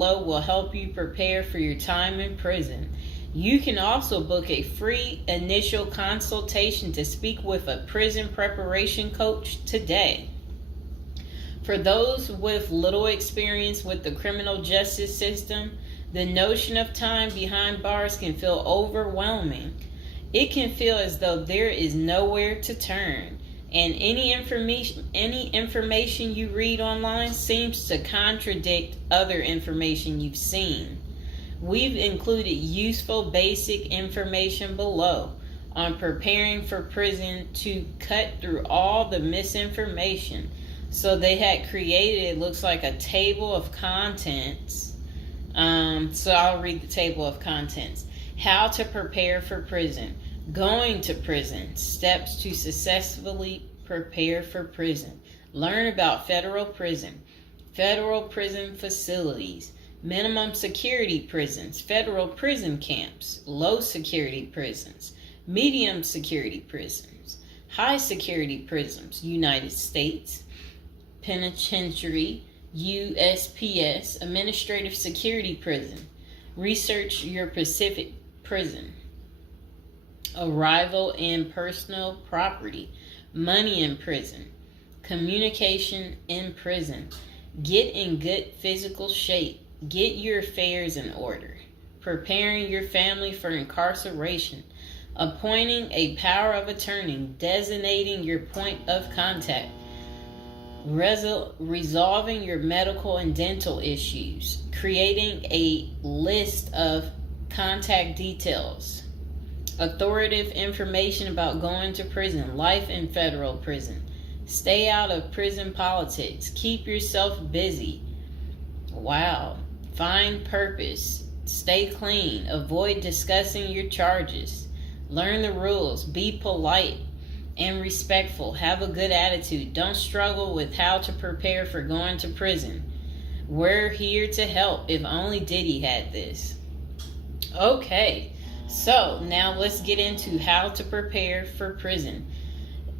below will help you prepare for your time in prison. You can also book a free initial consultation to speak with a prison preparation coach today. For those with little experience with the criminal justice system, the notion of time behind bars can feel overwhelming. It can feel as though there is nowhere to turn, and any information you read online seems to contradict other information you've seen. We've included useful basic information below on preparing for prison to cut through all the misinformation. So they had created, it looks like a table of contents. So I'll read the table of contents. How to prepare for prison. Going to prison. Steps to successfully prepare for prison. Learn about federal prison. Federal prison facilities. Minimum security prisons. Federal prison camps. Low security prisons. Medium security prisons. High security prisons. United States Penitentiary. USPS. Administrative security prison. Research your Pacific prison. Arrival and personal property. Money in prison. Communication in prison. Get in good physical shape. Get your affairs in order. Preparing your family for incarceration. Appointing a power of attorney. Designating your point of contact. Resolving your medical and dental issues. Creating a list of contact details. Authoritative information about going to prison. Life in federal prison. Stay out of prison politics. Keep yourself busy. Wow. Find purpose. Stay clean. Avoid discussing your charges. Learn the rules. Be polite and respectful. Have a good attitude. Don't struggle with how to prepare for going to prison. We're here to help. If only Diddy had this. Okay, so now let's get into how to prepare for prison.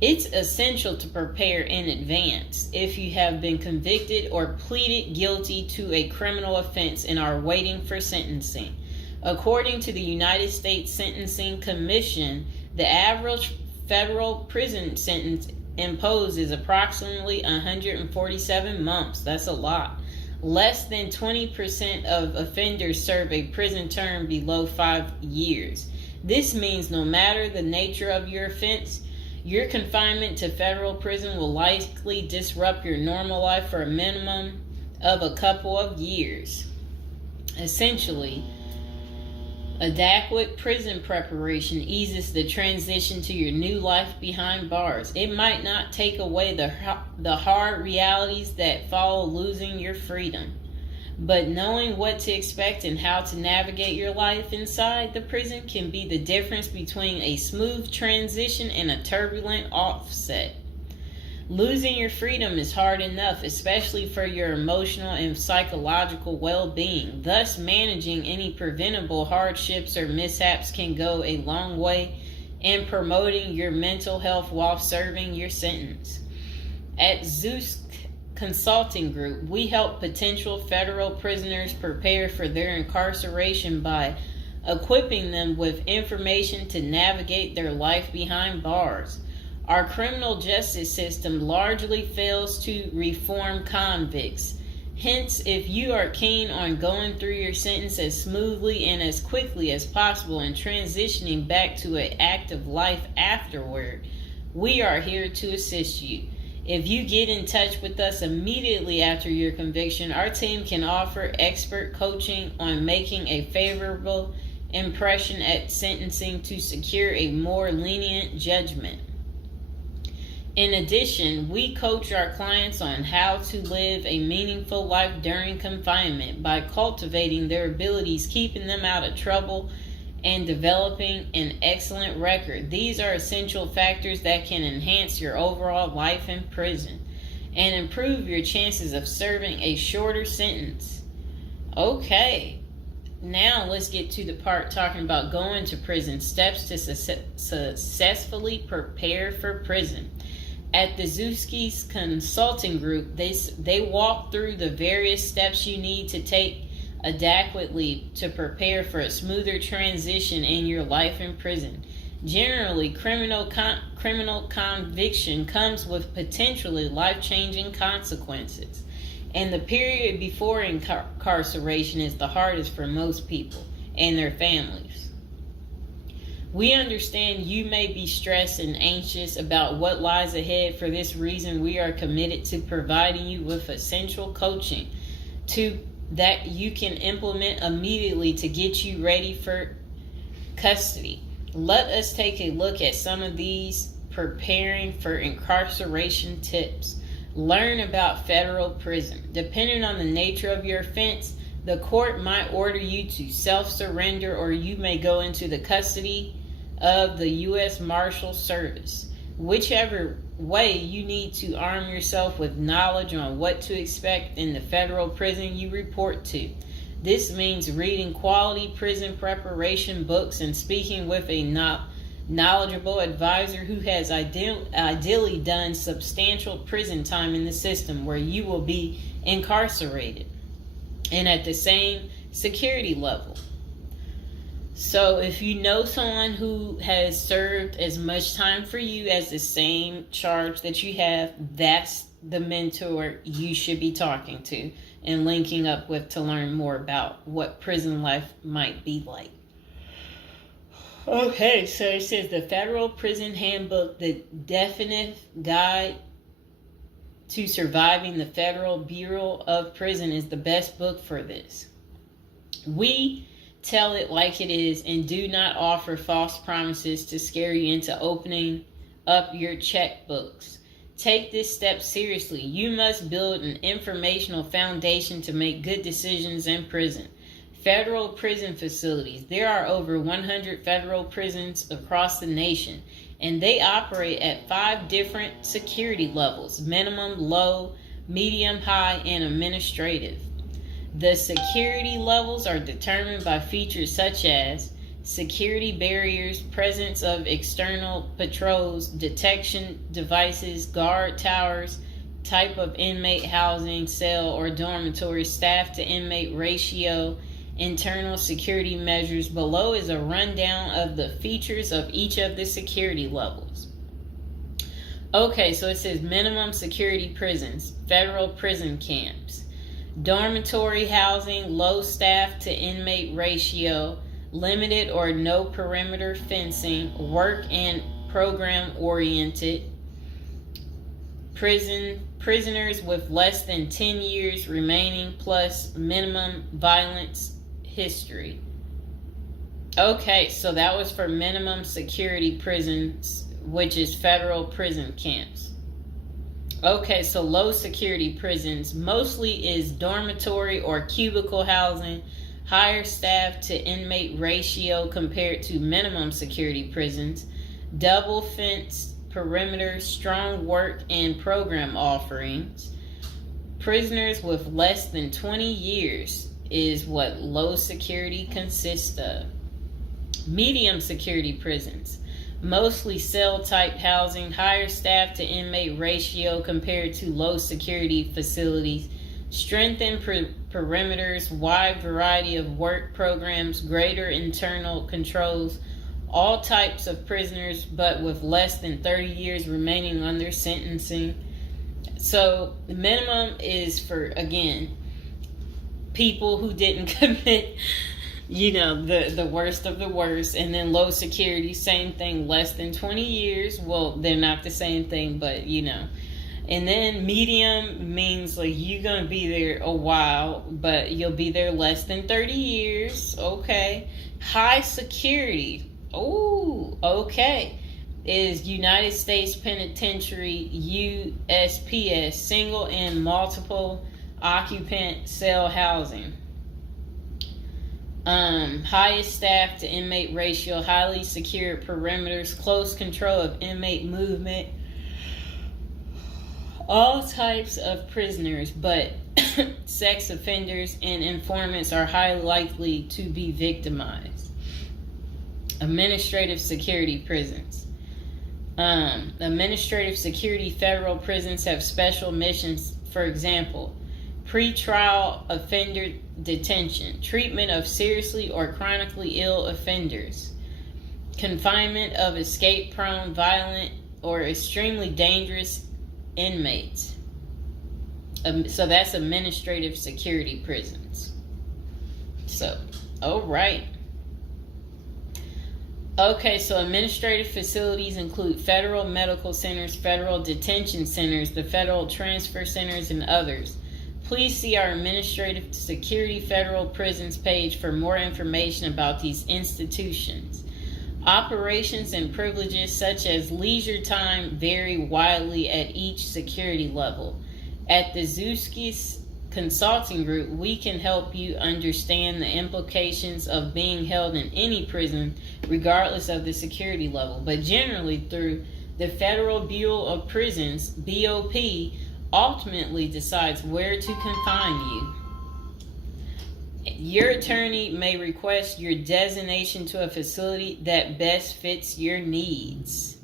It's essential to prepare in advance if you have been convicted or pleaded guilty to a criminal offense and are waiting for sentencing. According to the United States Sentencing Commission, the average federal prison sentence imposed is approximately 147 months. That's a lot. Less than 20% of offenders serve a prison term below 5 years. This means no matter the nature of your offense, your confinement to federal prison will likely disrupt your normal life for a minimum of a couple of years. Essentially, adequate prison preparation eases the transition to your new life behind bars. It might not take away the hard realities that follow losing your freedom, but knowing what to expect and how to navigate your life inside the prison can be the difference between a smooth transition and a turbulent offset. Losing your freedom is hard enough, especially for your emotional and psychological well-being. Thus, managing any preventable hardships or mishaps can go a long way in promoting your mental health while serving your sentence. At Zeus Consulting Group, we help potential federal prisoners prepare for their incarceration by equipping them with information to navigate their life behind bars. Our criminal justice system largely fails to reform convicts. Hence, if you are keen on going through your sentence as smoothly and as quickly as possible and transitioning back to an active life afterward, we are here to assist you. If you get in touch with us immediately after your conviction, our team can offer expert coaching on making a favorable impression at sentencing to secure a more lenient judgment. In addition, we coach our clients on how to live a meaningful life during confinement by cultivating their abilities, keeping them out of trouble, and developing an excellent record. These are essential factors that can enhance your overall life in prison and improve your chances of serving a shorter sentence. Okay, now let's get to the part talking about going to prison, steps to successfully prepare for prison. At the Zuski's Consulting Group, they walk through the various steps you need to take adequately to prepare for a smoother transition in your life in prison. Generally, criminal conviction comes with potentially life-changing consequences, and the period before incarceration is the hardest for most people and their families. We understand you may be stressed and anxious about what lies ahead. For this reason, we are committed to providing you with essential coaching that you can implement immediately to get you ready for custody. Let us take a look at some of these preparing for incarceration tips. Learn about federal prison. Depending on the nature of your offense, the court might order you to self-surrender, or you may go into the custody of the U.S. Marshal Service. Whichever way, you need to arm yourself with knowledge on what to expect in the federal prison you report to. This means reading quality prison preparation books and speaking with a knowledgeable advisor who has ideally done substantial prison time in the system where you will be incarcerated and at the same security level. So if you know someone who has served as much time for you as the same charge that you have, that's the mentor you should be talking to and linking up with to learn more about what prison life might be like. Okay, so it says the Federal Prison Handbook, the definitive guide to surviving the Federal Bureau of Prison, is the best book for this. We tell it like it is and do not offer false promises to scare you into opening up your checkbooks. Take this step seriously. You must build an informational foundation to make good decisions in prison. Federal prison facilities. There are over 100 federal prisons across the nation, and they operate at 5 different security levels: minimum, low, medium, high, and administrative. The security levels are determined by features such as security barriers, presence of external patrols, detection devices, guard towers, type of inmate housing, cell or dormitory, staff to inmate ratio, internal security measures. Below is a rundown of the features of each of the security levels. Okay, so it says minimum security prisons, federal prison camps. Dormitory housing, low staff to inmate ratio, limited or no perimeter fencing, work and program oriented. Prisoners with less than 10 years remaining plus minimum violence history. Okay, so that was for minimum security prisons, which is federal prison camps. Okay, so low security prisons mostly is dormitory or cubicle housing, higher staff to inmate ratio compared to minimum security prisons, double fence perimeter, strong work and program offerings. Prisoners with less than 20 years is what low security consists of. Medium security prisons, mostly cell type housing, higher staff to inmate ratio compared to low security facilities, strengthened perimeters, wide variety of work programs, greater internal controls, all types of prisoners but with less than 30 years remaining on their sentencing. So the minimum is for, again, people who didn't commit the worst of the worst. And then low security, same thing, less than 20 years. Well, they're not the same thing, but And then medium means like you're going to be there a while, but you'll be there less than 30 years. Okay. High security. Oh, okay. Is United States Penitentiary, USPS, single and multiple occupant cell housing. Highest staff to inmate ratio, highly secure perimeters, close control of inmate movement, all types of prisoners, but sex offenders and informants are highly likely to be victimized. Administrative security prisons. Administrative security federal prisons have special missions. For example, pretrial offender detention, treatment of seriously or chronically ill offenders, confinement of escape-prone, violent, or extremely dangerous inmates. So that's administrative security prisons. So, all right. Okay, so administrative facilities include federal medical centers, federal detention centers, the federal transfer centers, and others. Please see our Administrative Security Federal Prisons page for more information about these institutions. Operations and privileges such as leisure time vary widely at each security level. At the Zuski Consulting Group, we can help you understand the implications of being held in any prison, regardless of the security level. But generally, through the Federal Bureau of Prisons, BOP, ultimately decides where to confine you. Your attorney may request your designation to a facility that best fits your needs.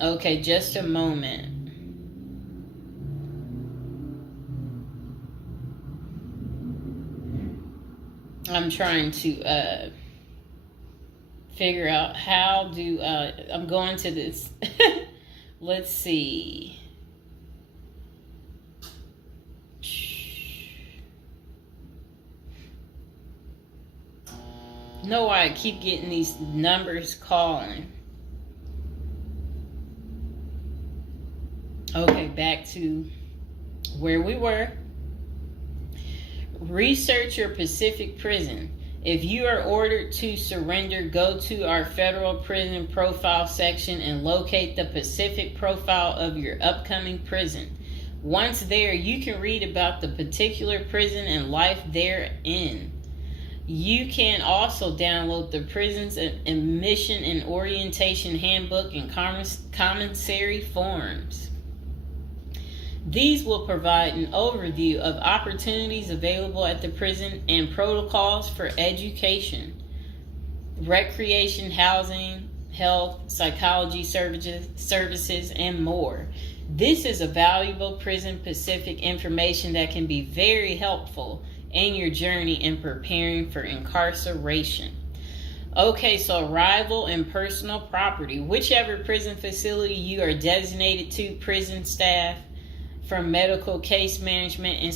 Okay, just a moment. I'm trying to figure out how do I'm going to this. Let's see. Know why I keep getting these numbers calling. Okay, back to where we were. Research your Pacific prison. If you are ordered to surrender, go to our federal prison profile section and locate the Pacific profile of your upcoming prison. Once there, you can read about the particular prison and life therein. You can also download the prison's admission and orientation handbook and commissary forms. These will provide an overview of opportunities available at the prison and protocols for education, recreation, housing, health, psychology services, and more. This is a valuable Prison Pacific information that can be very helpful in your journey in preparing for incarceration. Okay, so arrival and personal property. Whichever prison facility you are designated to, prison staff from medical case management and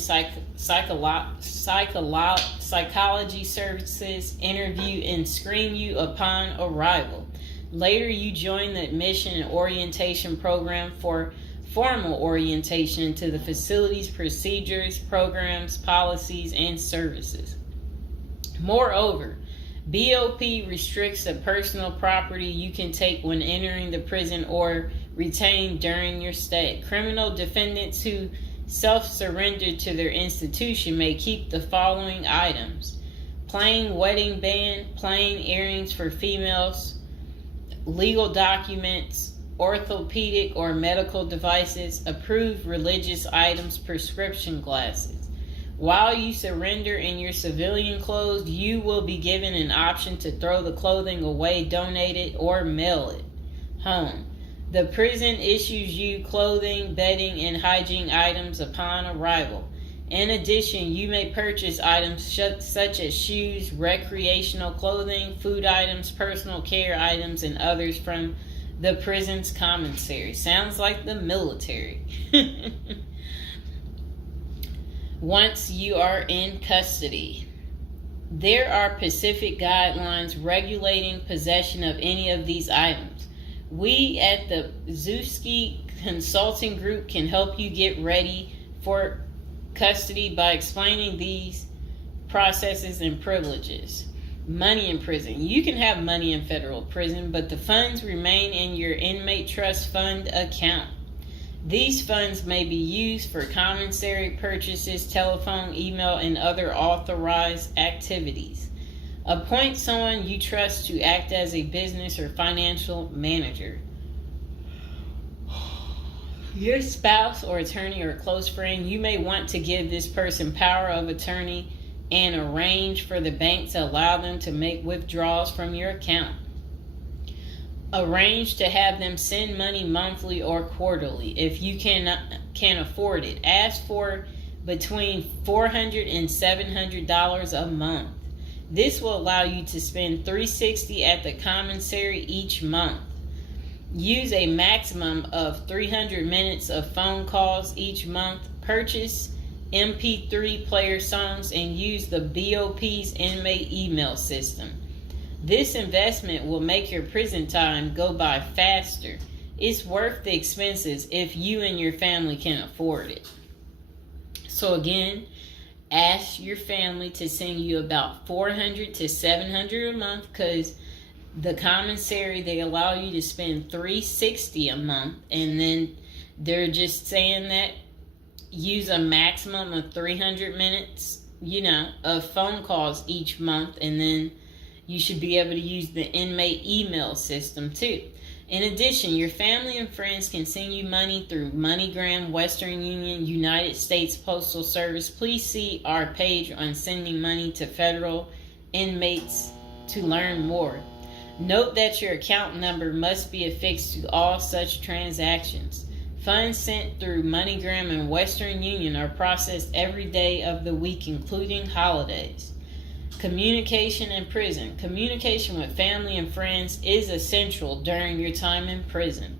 psychology services interview and screen you upon arrival. Later, you join the admission and orientation program for formal orientation into the facility's procedures, programs, policies, and services. Moreover, BOP restricts the personal property you can take when entering the prison or retain during your stay. Criminal defendants who self-surrender to their institution may keep the following items: plain wedding band, plain earrings for females, legal documents, orthopedic or medical devices, approved religious items, prescription glasses. While you surrender in your civilian clothes, you will be given an option to throw the clothing away, donate it, or mail it home. The prison issues you clothing, bedding, and hygiene items upon arrival. In addition, you may purchase items such as shoes, recreational clothing, food items, personal care items, and others from the prison's commissary. Sounds like the military. Once you are in custody, there are Pacific guidelines regulating possession of any of these items. We at the Zuski Consulting Group can help you get ready for custody by explaining these processes and privileges. Money in prison. You can have money in federal prison, but the funds remain in your inmate trust fund account. These funds may be used for commissary purchases, telephone, email, and other authorized activities. Appoint someone you trust to act as a business or financial manager. Your spouse or attorney or close friend, you may want to give this person power of attorney and arrange for the bank to allow them to make withdrawals from your account. Arrange to have them send money monthly or quarterly if you can afford it. Ask for between $400 and $700 a month. This will allow you to spend $360 at the commissary each month. Use a maximum of 300 minutes of phone calls each month. Purchase MP3 player songs and use the BOP's inmate email system. This investment will make your prison time go by faster. It's worth the expenses if you and your family can afford it. So again, ask your family to send you about $400 to $700 a month, because the commissary, they allow you to spend $360 a month, and then they're just saying that use a maximum of 300 minutes, of phone calls each month, and then you should be able to use the inmate email system too. In addition, your family and friends can send you money through MoneyGram, Western Union, United States Postal Service. Please see our page on sending money to federal inmates to learn more. Note that your account number must be affixed to all such transactions. Funds sent through MoneyGram and Western Union are processed every day of the week, including holidays. Communication in prison. Communication with family and friends is essential during your time in prison.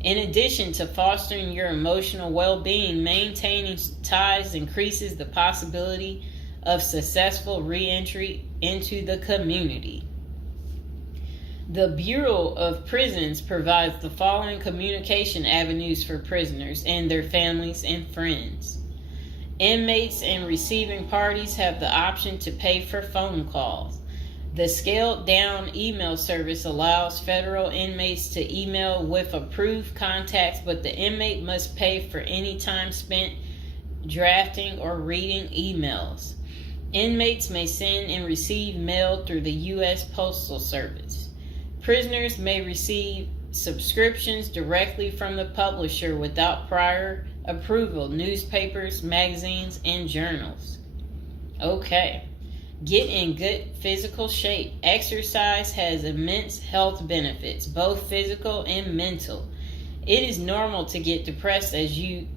In addition to fostering your emotional well-being, maintaining ties increases the possibility of successful re-entry into the community. The Bureau of Prisons provides the following communication avenues for prisoners and their families and friends. Inmates and receiving parties have the option to pay for phone calls. The scaled-down email service allows federal inmates to email with approved contacts, but the inmate must pay for any time spent drafting or reading emails. Inmates may send and receive mail through the U.S. Postal Service. Prisoners may receive subscriptions directly from the publisher without prior approval, newspapers, magazines, and journals. Okay. Get in good physical shape. Exercise has immense health benefits, both physical and mental. It is normal to get depressed as you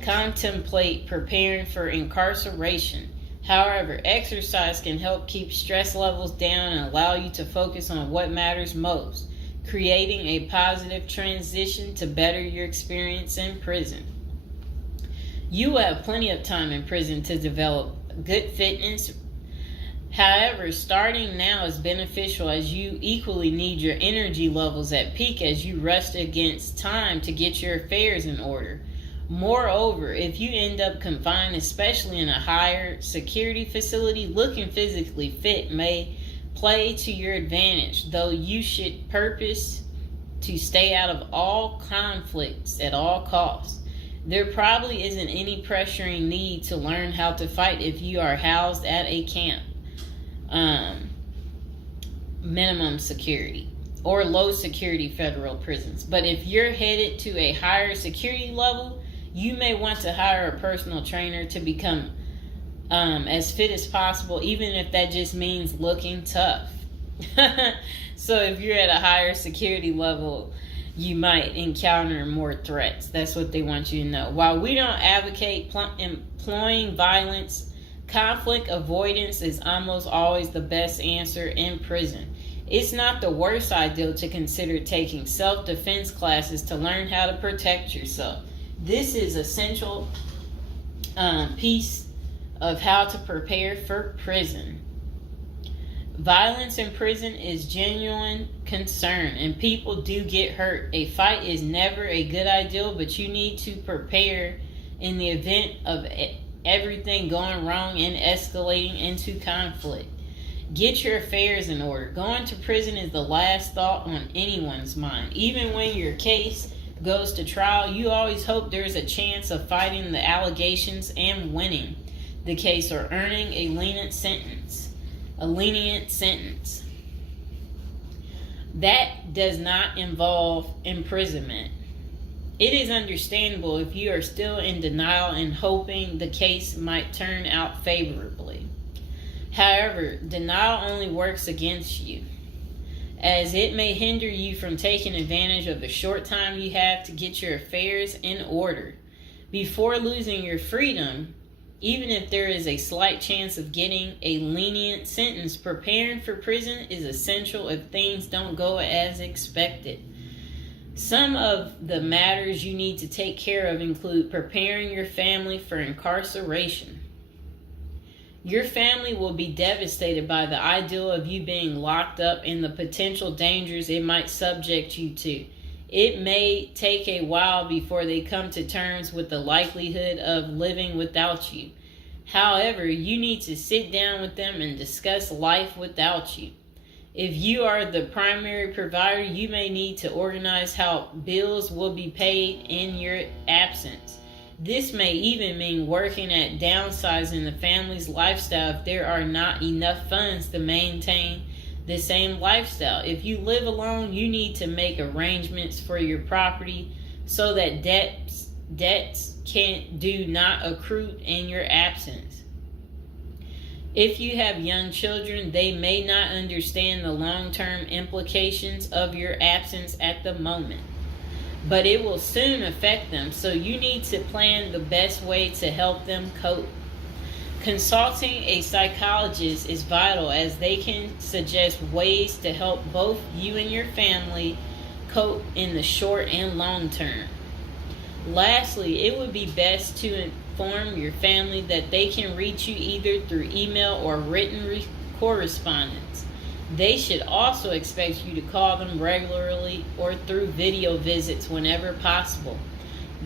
contemplate preparing for incarceration. However, exercise can help keep stress levels down and allow you to focus on what matters most, creating a positive transition to better your experience in prison. You will have plenty of time in prison to develop good fitness. However, starting now is beneficial as you equally need your energy levels at peak as you rush against time to get your affairs in order. Moreover, if you end up confined, especially in a higher security facility, looking physically fit may play to your advantage, though you should purpose to stay out of all conflicts at all costs. There probably isn't any pressuring need to learn how to fight if you are housed at a camp, minimum security, or low security federal prisons. But if you're headed to a higher security level, you may want to hire a personal trainer to become as fit as possible, even if that just means looking tough. So if you're at a higher security level, you might encounter more threats. That's what they want you to know. While we don't advocate employing violence, conflict avoidance is almost always the best answer in prison. It's not the worst idea to consider taking self-defense classes to learn how to protect yourself. This is essential piece of how to prepare for prison. Violence in prison is genuine concern, and people do get hurt. A fight is never a good idea, but you need to prepare in the event of everything going wrong and escalating into conflict. Get your affairs in order. Going to prison is the last thought on anyone's mind. Even when your case goes to trial, you always hope there's a chance of fighting the allegations and winning the case or earning a lenient sentence. That does not involve imprisonment. It is understandable if you are still in denial and hoping the case might turn out favorably. However, denial only works against you, as it may hinder you from taking advantage of the short time you have to get your affairs in order. Before losing your freedom, Even if there is a slight chance of getting a lenient sentence, preparing for prison is essential if things don't go as expected. Some of the matters you need to take care of include preparing your family for incarceration. Your family will be devastated by the idea of you being locked up and the potential dangers it might subject you to. It may take a while before they come to terms with the likelihood of living without you. However, you need to sit down with them and discuss life without you. If you are the primary provider, you may need to organize how bills will be paid in your absence. This may even mean working at downsizing the family's lifestyle if there are not enough funds to maintain the same lifestyle. If you live alone, you need to make arrangements for your property so that debts do not accrue in your absence. If you have young children, they may not understand the long-term implications of your absence at the moment, but it will soon affect them, so you need to plan the best way to help them cope. Consulting a psychologist is vital, as they can suggest ways to help both you and your family cope in the short and long term. Lastly, it would be best to inform your family that they can reach you either through email or written correspondence. They should also expect you to call them regularly or through video visits whenever possible.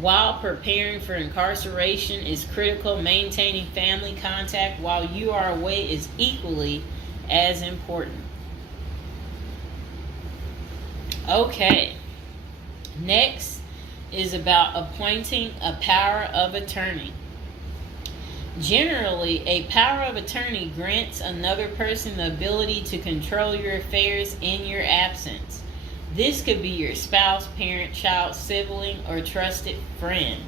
While preparing for incarceration is critical, maintaining family contact while you are away is equally as important. Okay, next is about appointing a power of attorney. Generally, a power of attorney grants another person the ability to control your affairs in your absence. This could be your spouse, parent, child, sibling, or trusted friend.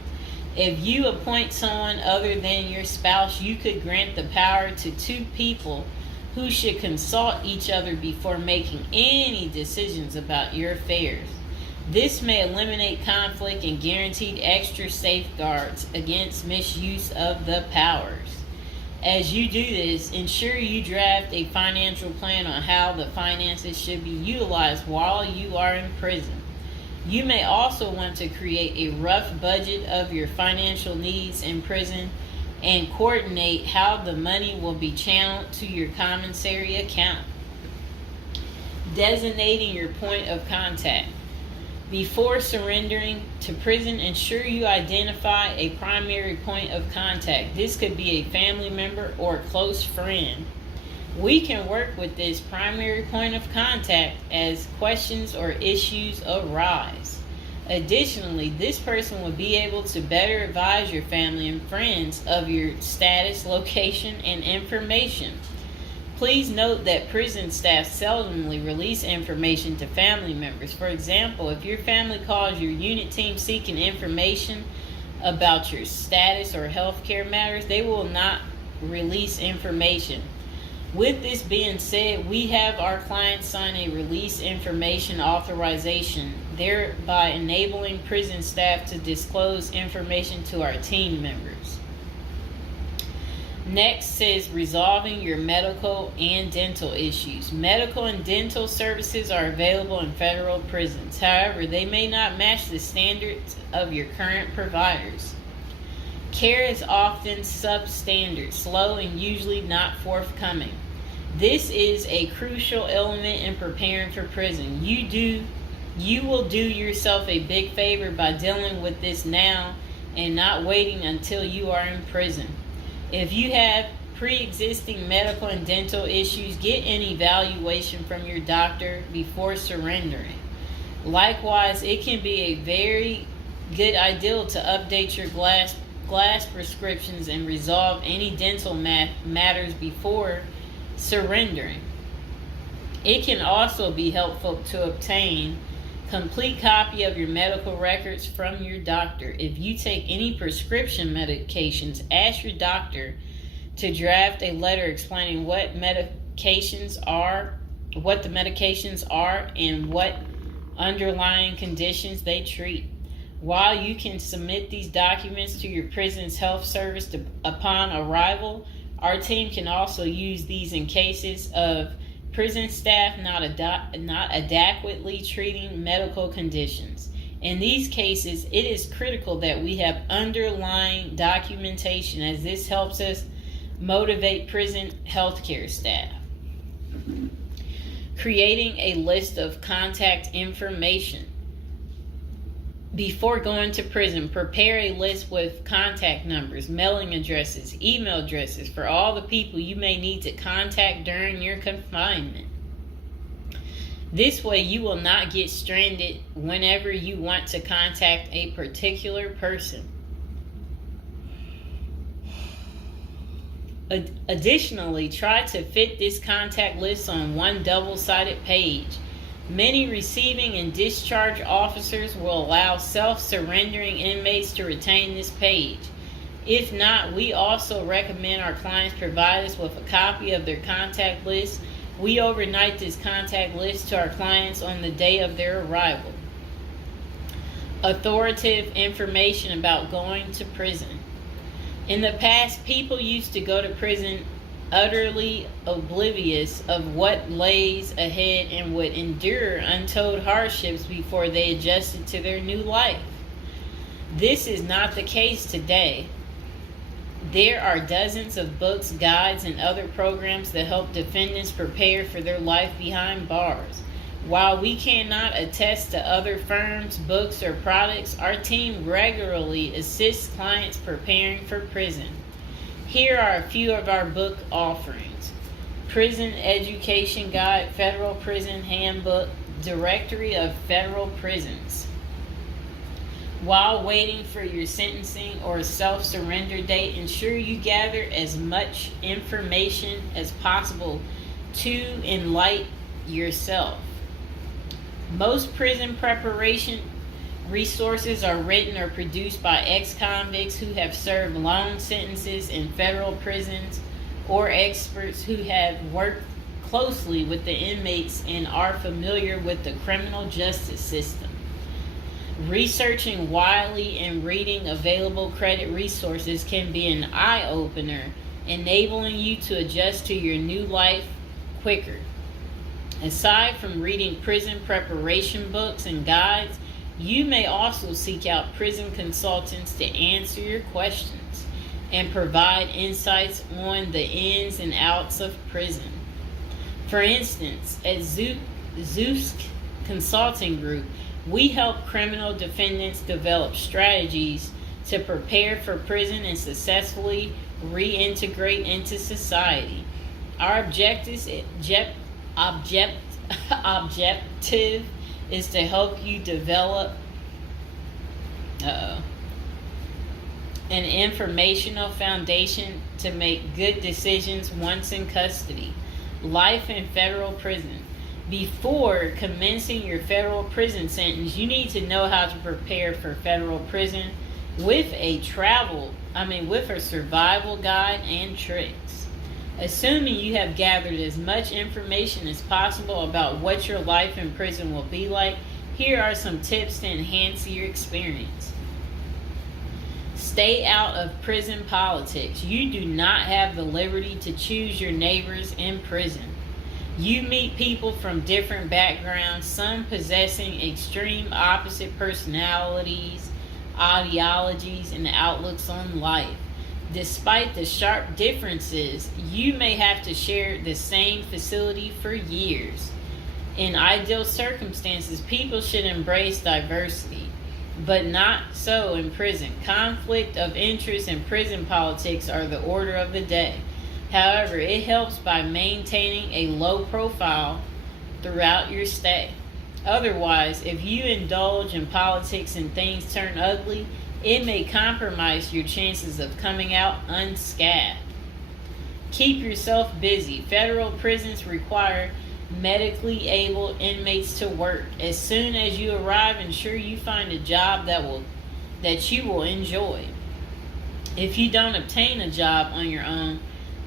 If you appoint someone other than your spouse, you could grant the power to two people who should consult each other before making any decisions about your affairs. This may eliminate conflict and guarantee extra safeguards against misuse of the powers. As you do this, ensure you draft a financial plan on how the finances should be utilized while you are in prison. You may also want to create a rough budget of your financial needs in prison and coordinate how the money will be channeled to your commissary account. Designating your point of contact. Before surrendering to prison, ensure you identify a primary point of contact. This could be a family member or a close friend. We can work with this primary point of contact as questions or issues arise. Additionally, this person will be able to better advise your family and friends of your status, location, and information. Please note that prison staff seldomly release information to family members. For example, if your family calls your unit team seeking information about your status or health care matters, they will not release information. With this being said, we have our clients sign a release information authorization, thereby enabling prison staff to disclose information to our team members. Next is resolving your medical and dental issues. Medical and dental services are available in federal prisons. However, they may not match the standards of your current providers. Care is often substandard, slow, and usually not forthcoming. This is a crucial element in preparing for prison. You will do yourself a big favor by dealing with this now and not waiting until you are in prison. If you have pre-existing medical and dental issues, get an evaluation from your doctor before surrendering. Likewise, it can be a very good idea to update your glass prescriptions and resolve any dental matters before surrendering. It can also be helpful to obtain complete copy of your medical records from your doctor. If you take any prescription medications, ask your doctor to draft a letter explaining what the medications are, and what underlying conditions they treat. While you can submit these documents to your prison's health service upon arrival, our team can also use these in cases of prison staff not adequately treating medical conditions. In these cases, it is critical that we have underlying documentation, as this helps us motivate prison healthcare staff. Creating a list of contact information. Before going to prison, prepare a list with contact numbers, mailing addresses, email addresses for all the people you may need to contact during your confinement. This way, you will not get stranded whenever you want to contact a particular person. Additionally, try to fit this contact list on one double-sided page. Many receiving and discharge officers will allow self-surrendering inmates to retain this page. If not, we also recommend our clients provide us with a copy of their contact list. We overnight this contact list to our clients on the day of their arrival. Authoritative information about going to prison. In the past, people used to go to prison utterly oblivious of what lays ahead and would endure untold hardships before they adjusted to their new life. This is not the case today. There are dozens of books, guides, and other programs that help defendants prepare for their life behind bars. While we cannot attest to other firms, books, or products, our team regularly assists clients preparing for prison. Here are a few of our book offerings: Prison Education Guide, Federal Prison Handbook, Directory of Federal Prisons. While waiting for your sentencing or self-surrender date, ensure you gather as much information as possible to enlighten yourself. Most prison preparation resources are written or produced by ex-convicts who have served long sentences in federal prisons, or experts who have worked closely with the inmates and are familiar with the criminal justice system. Researching widely and reading available credit resources can be an eye-opener, enabling you to adjust to your new life quicker. Aside from reading prison preparation books and guides, you may also seek out prison consultants to answer your questions and provide insights on the ins and outs of prison. For instance, at Zeus Consulting Group, we help criminal defendants develop strategies to prepare for prison and successfully reintegrate into society. Our objective is to help you develop an informational foundation to make good decisions once in custody. Life in federal prison. Before commencing your federal prison sentence, you need to know how to prepare for federal prison with a survival guide and tricks. Assuming you have gathered as much information as possible about what your life in prison will be like, here are some tips to enhance your experience. Stay out of prison politics. You do not have the liberty to choose your neighbors in prison. You meet people from different backgrounds, some possessing extreme opposite personalities, ideologies, and outlooks on life. Despite the sharp differences, you may have to share the same facility for years. In ideal circumstances, people should embrace diversity, but not so in prison. Conflict of interest and prison politics are the order of the day. However, it helps by maintaining a low profile throughout your stay. Otherwise, if you indulge in politics and things turn ugly, it may compromise your chances of coming out unscathed. Keep yourself busy. Federal prisons require medically able inmates to work. As soon as you arrive, ensure you find a job that you will enjoy. If you don't obtain a job on your own,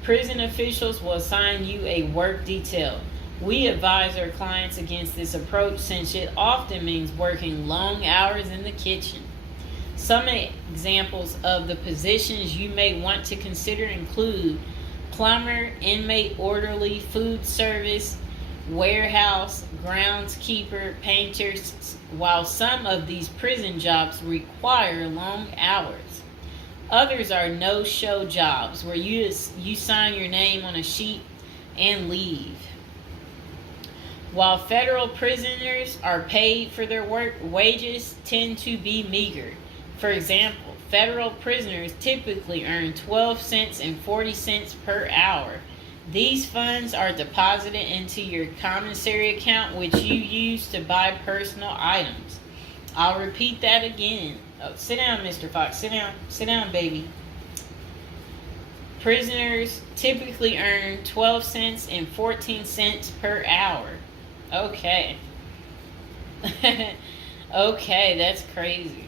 prison officials will assign you a work detail. We advise our clients against this approach since it often means working long hours in the kitchen. Some examples of the positions you may want to consider include plumber, inmate orderly, food service, warehouse, groundskeeper, painters, while some of these prison jobs require long hours. Others are no-show jobs where you sign your name on a sheet and leave. While federal prisoners are paid for their work, wages tend to be meager. For example, federal prisoners typically earn 12 cents and 40 cents per hour. These funds are deposited into your commissary account, which you use to buy personal items. I'll repeat that again. Oh, sit down, Mr. Fox. Sit down. Sit down, baby. Prisoners typically earn 12 cents and 14 cents per hour. Okay. Okay, that's crazy.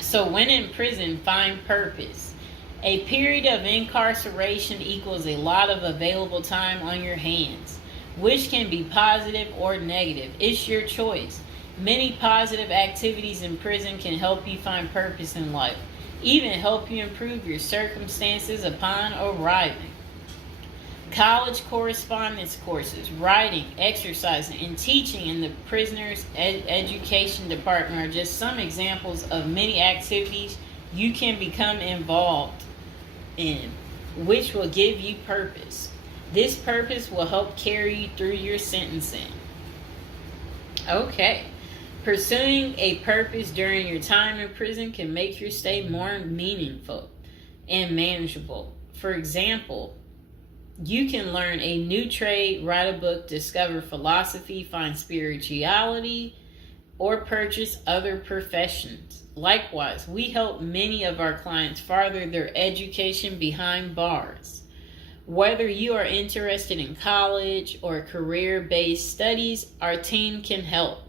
So when in prison, find purpose. A period of incarceration equals a lot of available time on your hands, which can be positive or negative. It's your choice. Many positive activities in prison can help you find purpose in life, even help you improve your circumstances upon arriving. College correspondence courses, writing, exercising, and teaching in the prisoner's education department are just some examples of many activities you can become involved in, which will give you purpose. This purpose will help carry you through your sentencing. Okay. Pursuing a purpose during your time in prison can make your stay more meaningful and manageable. For example, you can learn a new trade, write a book, discover philosophy, find spirituality, or purchase other professions. Likewise, we help many of our clients further their education behind bars. Whether you are interested in college or career-based studies, our team can help.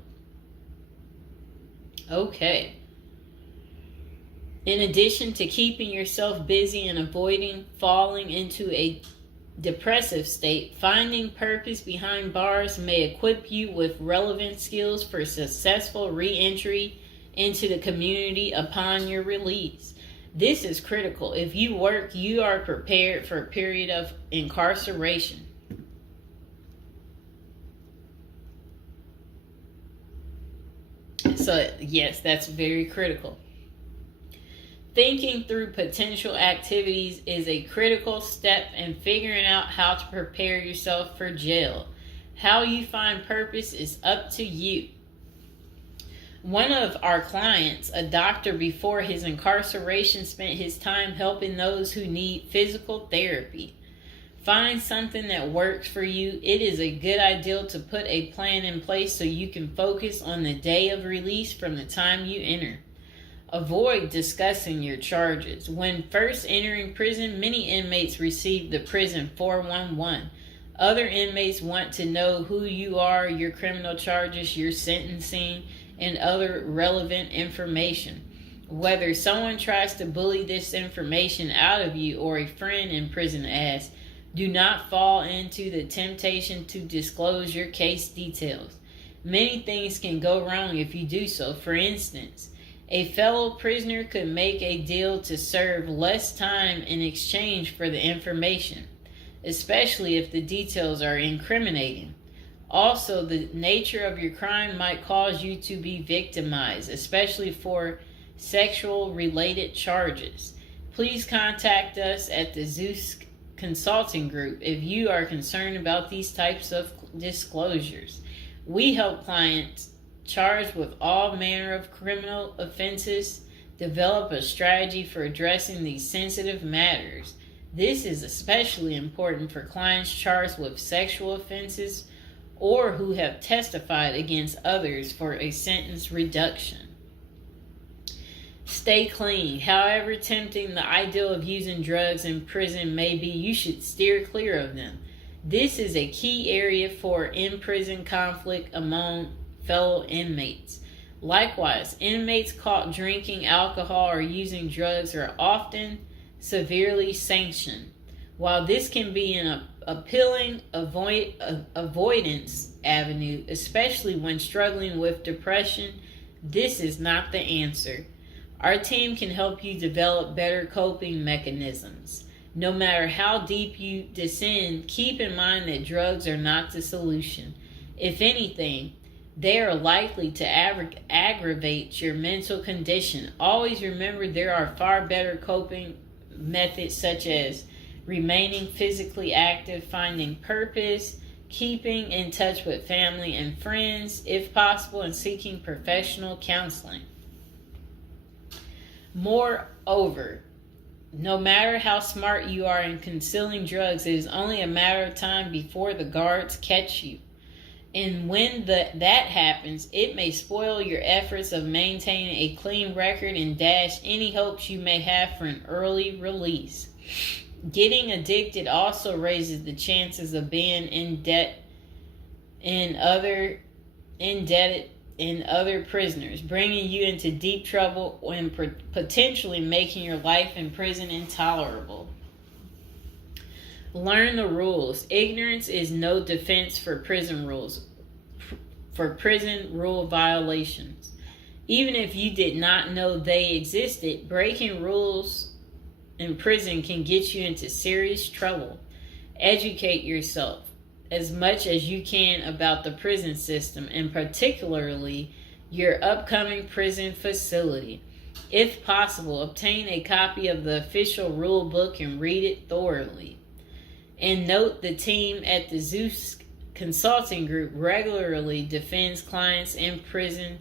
Okay. In addition to keeping yourself busy and avoiding falling into a depressive state, finding purpose behind bars may equip you with relevant skills for successful re-entry into the community upon your release. This is critical. If you work, you are prepared for a period of incarceration. So, yes, that's very critical. Thinking through potential activities is a critical step in figuring out how to prepare yourself for jail. How you find purpose is up to you. One of our clients, a doctor before his incarceration, spent his time helping those who need physical therapy. Find something that works for you. It is a good idea to put a plan in place so you can focus on the day of release from the time you enter. Avoid discussing your charges. When first entering prison, many inmates receive the prison 411. Other inmates want to know who you are, your criminal charges, your sentencing, and other relevant information. Whether someone tries to bully this information out of you or a friend in prison asks, do not fall into the temptation to disclose your case details. Many things can go wrong if you do so. For instance, a fellow prisoner could make a deal to serve less time in exchange for the information, especially if the details are incriminating. Also, the nature of your crime might cause you to be victimized, especially for sexual-related charges. Please contact us at the Zeus Consulting Group if you are concerned about these types of disclosures. We help clients charged with all manner of criminal offenses develop a strategy for addressing these sensitive matters. This is especially important for clients charged with sexual offenses or who have testified against others for a sentence reduction. Stay clean. However tempting the ideal of using drugs in prison may be, you should steer clear of them. This is a key area for in-prison conflict among fellow inmates. Likewise, inmates caught drinking alcohol or using drugs are often severely sanctioned. While this can be an appealing avoidance avenue, especially when struggling with depression, this is not the answer. Our team can help you develop better coping mechanisms. No matter how deep you descend, keep in mind that drugs are not the solution. If anything, they are likely to aggravate your mental condition. Always remember there are far better coping methods, such as remaining physically active, finding purpose, keeping in touch with family and friends, if possible, and seeking professional counseling. Moreover, no matter how smart you are in concealing drugs, it is only a matter of time before the guards catch you. And when that happens, it may spoil your efforts of maintaining a clean record and dash any hopes you may have for an early release. Getting addicted also raises the chances of being indebted in other prisoners, bringing you into deep trouble and potentially making your life in prison intolerable. Learn the rules. Ignorance is no defense for prison rules, for prison rule violations. Even if you did not know they existed, breaking rules in prison can get you into serious trouble. Educate yourself as much as you can about the prison system, and particularly your upcoming prison facility. If possible, obtain a copy of the official rule book and read it thoroughly. And note, the team at the Zeus Consulting Group regularly defends clients in prison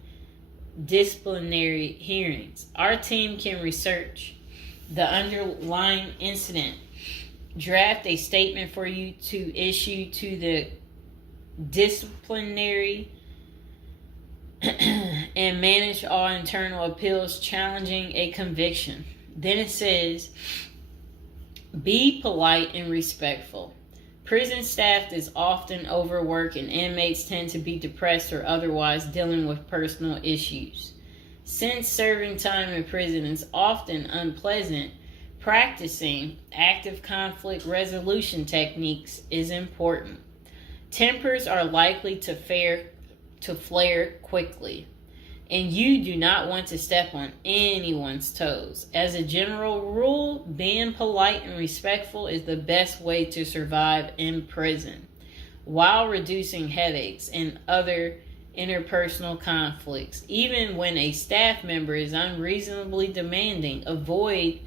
disciplinary hearings. Our team can research the underlying incident, draft a statement for you to issue to the disciplinary, and manage all internal appeals challenging a conviction. Then it says, be polite and respectful. Prison staff is often overworked and inmates tend to be depressed or otherwise dealing with personal issues. Since serving time in prison is often unpleasant, practicing active conflict resolution techniques is important. Tempers are likely to flare quickly, and you do not want to step on anyone's toes. As a general rule, being polite and respectful is the best way to survive in prison, while reducing headaches and other interpersonal conflicts. Even when a staff member is unreasonably demanding, avoid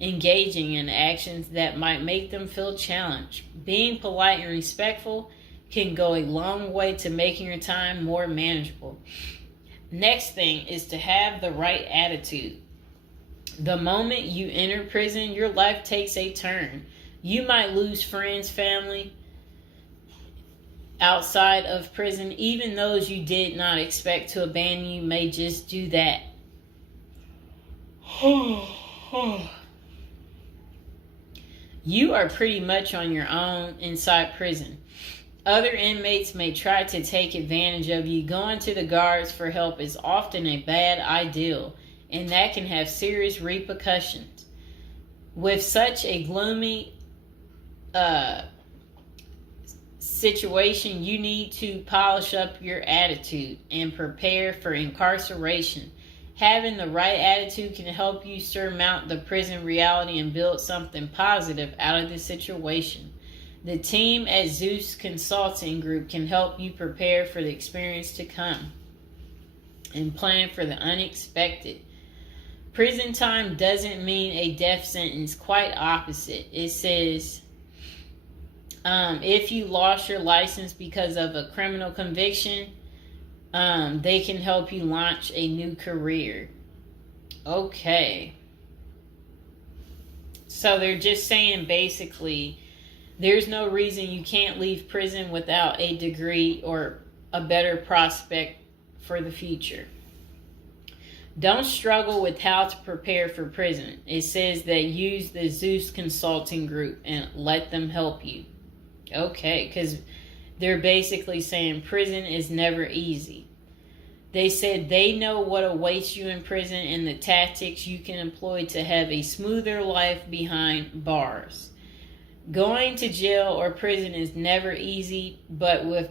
engaging in actions that might make them feel challenged. Being polite and respectful can go a long way to making your time more manageable. Next thing is to have the right attitude. The moment you enter prison, your life takes a turn. You might lose friends, family outside of prison. Even those you did not expect to abandon you may just do that. You are pretty much on your own inside prison. Other inmates may try to take advantage of you. Going to the guards for help is often a bad idea, and that can have serious repercussions. With such a gloomy situation, you need to polish up your attitude and prepare for incarceration. Having the right attitude can help you surmount the prison reality and build something positive out of the situation. The team at Zeus Consulting Group can help you prepare for the experience to come and plan for the unexpected. Prison time doesn't mean a death sentence, quite opposite. It says, if you lost your license because of a criminal conviction, they can help you launch a new career. Okay. So they're just saying basically, there's no reason you can't leave prison without a degree or a better prospect for the future. Don't struggle with how to prepare for prison. It says that use the Zeus Consulting Group and let them help you. Okay, because they're basically saying prison is never easy. They said they know what awaits you in prison and the tactics you can employ to have a smoother life behind bars. Going to jail or prison is never easy, but with